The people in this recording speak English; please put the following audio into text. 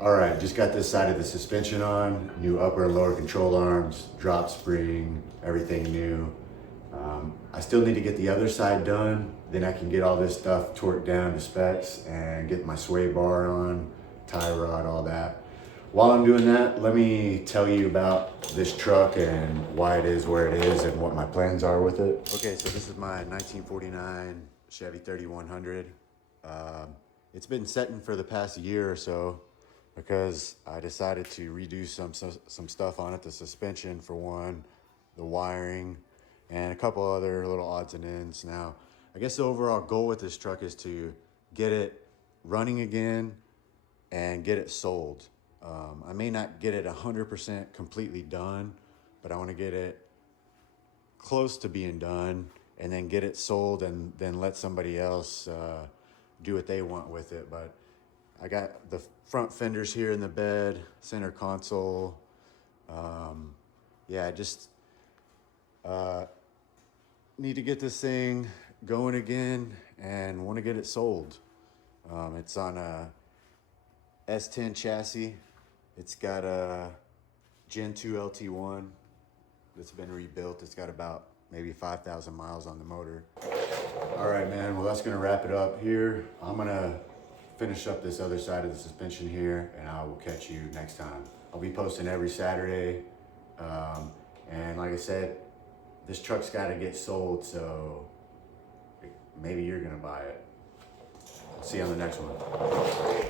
All right, just got this side of the suspension on, new upper and lower control arms, drop spring, everything new. I still need to get the other side done, then I can get all this stuff torqued down to specs and get my sway bar on, tie rod, all that. While I'm doing that, let me tell you about this truck and why it is where it is and what my plans are with it. Okay, so this is my 1949 Chevy 3100. It's been setting for the past year or so because I decided to redo some stuff on it, the suspension for one, the wiring, and a couple other little odds and ends. Now, I guess the overall goal with this truck is to get it running again and get it sold. I may not get it 100% completely done, but I want to get it close to being done and then get it sold and then let somebody else do what they want with it. But I got the front fenders here in the bed, center console. Yeah, I just need to get this thing going again and want to get it sold. It's on a S10 chassis. It's got a Gen 2 LT1 that's been rebuilt. It's got about maybe 5,000 miles on the motor. All right, man, well, that's gonna wrap it up here. I'm gonna finish up this other side of the suspension here and I will catch you next time. I'll be posting every Saturday. And like I said, this truck's gotta get sold, so maybe you're gonna buy it. I'll see you on the next one.